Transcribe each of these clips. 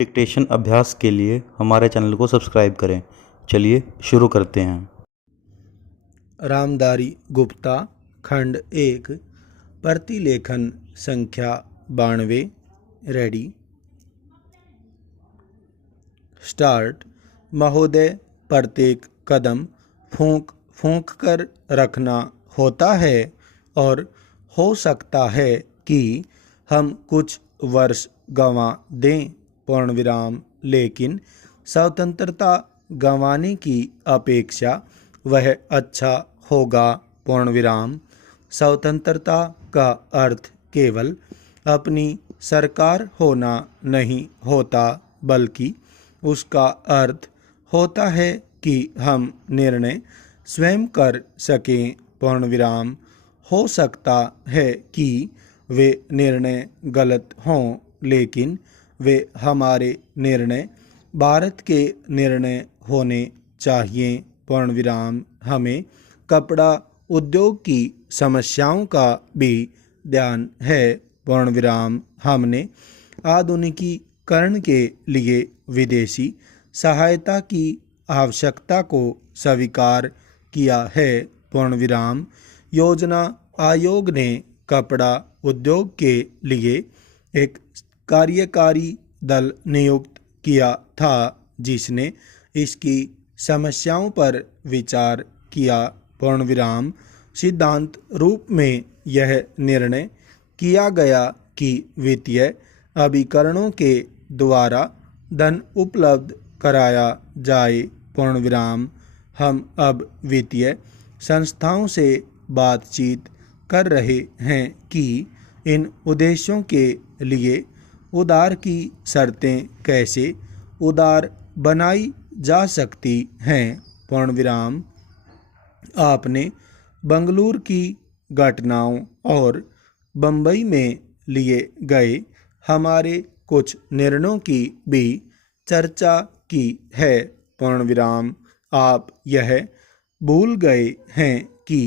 Dictation अभ्यास के लिए हमारे चैनल को सब्सक्राइब करें। चलिए शुरू करते हैं। रामधारी गुप्ता खंड 1 प्रतिलेखन संख्या 92। Ready start. महोदय, प्रत्येक कदम फूंक फूंक कर रखना होता है और हो सकता है कि हम कुछ वर्ष गंवा दें पूर्ण विराम, लेकिन स्वतंत्रता गंवाने की अपेक्षा वह अच्छा होगा पूर्ण विराम। स्वतंत्रता का अर्थ केवल अपनी सरकार होना नहीं होता, बल्कि उसका अर्थ होता है कि हम निर्णय स्वयं कर सकें पूर्ण विराम। हो सकता है कि वे निर्णय गलत हों, लेकिन वे हमारे निर्णय भारत के निर्णय होने चाहिए पूर्ण विराम। हमें कपड़ा उद्योग की समस्याओं का भी ध्यान है पूर्ण विराम। हमने आधुनिकीकरण के लिए विदेशी सहायता की आवश्यकता को स्वीकार किया है पूर्ण विराम। योजना आयोग ने कपड़ा उद्योग के लिए एक कार्यकारी दल नियुक्त किया था, जिसने इसकी समस्याओं पर विचार किया पूर्ण विराम। सिद्धांत रूप में यह निर्णय किया गया कि वित्तीय अभिकरणों के द्वारा धन उपलब्ध कराया जाए पूर्ण विराम। हम अब वित्तीय संस्थाओं से बातचीत कर रहे हैं कि इन उद्देश्यों के लिए उधार की शर्तें कैसे उदार बनाई जा सकती हैं पूर्ण विराम। आपने बंगलुरु की घटनाओं और बम्बई में लिए गए हमारे कुछ निर्णयों की भी चर्चा की है पूर्ण विराम। आप यह भूल गए हैं कि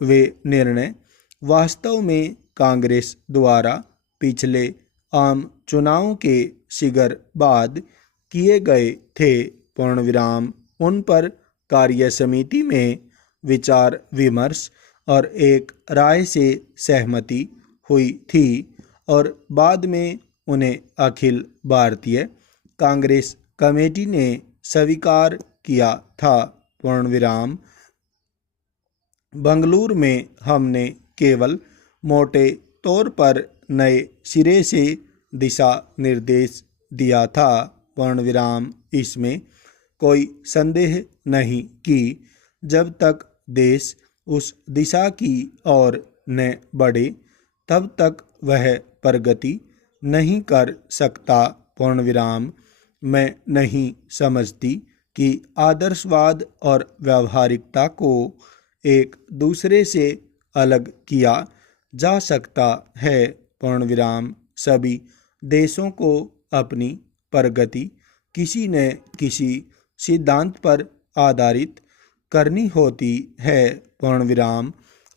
वे निर्णय वास्तव में कांग्रेस द्वारा पिछले आम चुनावों के शिगर बाद किए गए थे पूर्ण विराम। उन पर कार्य समिति में विचार विमर्श और एक राय से सहमति हुई थी और बाद में उन्हें अखिल भारतीय कांग्रेस कमेटी ने स्वीकार किया था पूर्ण विराम। बंगलुरु में हमने केवल मोटे तौर पर नए सिरे से दिशा निर्देश दिया था पूर्ण विराम। इसमें कोई संदेह नहीं कि जब तक देश उस दिशा की ओर न बढ़े तब तक वह प्रगति नहीं कर सकता पूर्ण विराम। मैं नहीं समझती कि आदर्शवाद और व्यावहारिकता को एक दूसरे से अलग किया जा सकता है पूर्ण विराम। सभी देशों को अपनी प्रगति किसी न किसी सिद्धांत पर आधारित करनी होती है पूर्ण विराम।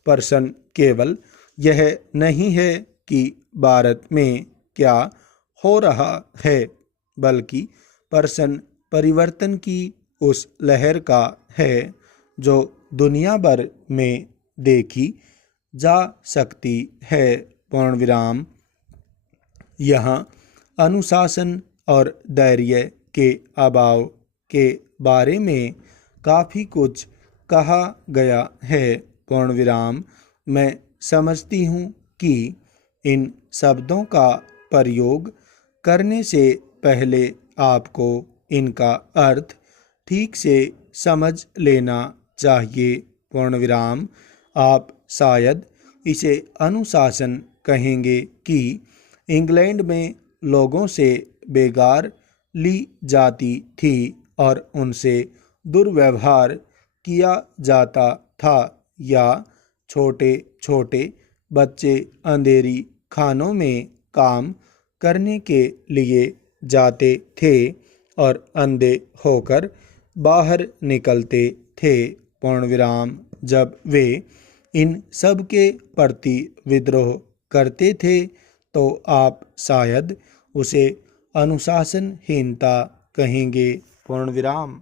प्रश्न केवल यह नहीं है कि भारत में क्या हो रहा है, बल्कि प्रश्न परिवर्तन की उस लहर का है जो दुनिया भर में देखी जा सकती है पूर्ण विराम। यहाँ अनुशासन और धैर्य के अभाव के बारे में काफ़ी कुछ कहा गया है पूर्ण विराम। मैं समझती हूँ कि इन शब्दों का प्रयोग करने से पहले आपको इनका अर्थ ठीक से समझ लेना चाहिए पूर्ण विराम। आप शायद इसे अनुशासन कहेंगे कि इंग्लैंड में लोगों से बेगार ली जाती थी और उनसे दुर्व्यवहार किया जाता था, या छोटे छोटे बच्चे अंधेरी खानों में काम करने के लिए जाते थे और अंधे होकर बाहर निकलते थे पूर्ण विराम। जब वे इन सब के प्रति विद्रोह करते थे तो आप शायद उसे अनुशासनहीनता कहेंगे। पूर्ण विराम।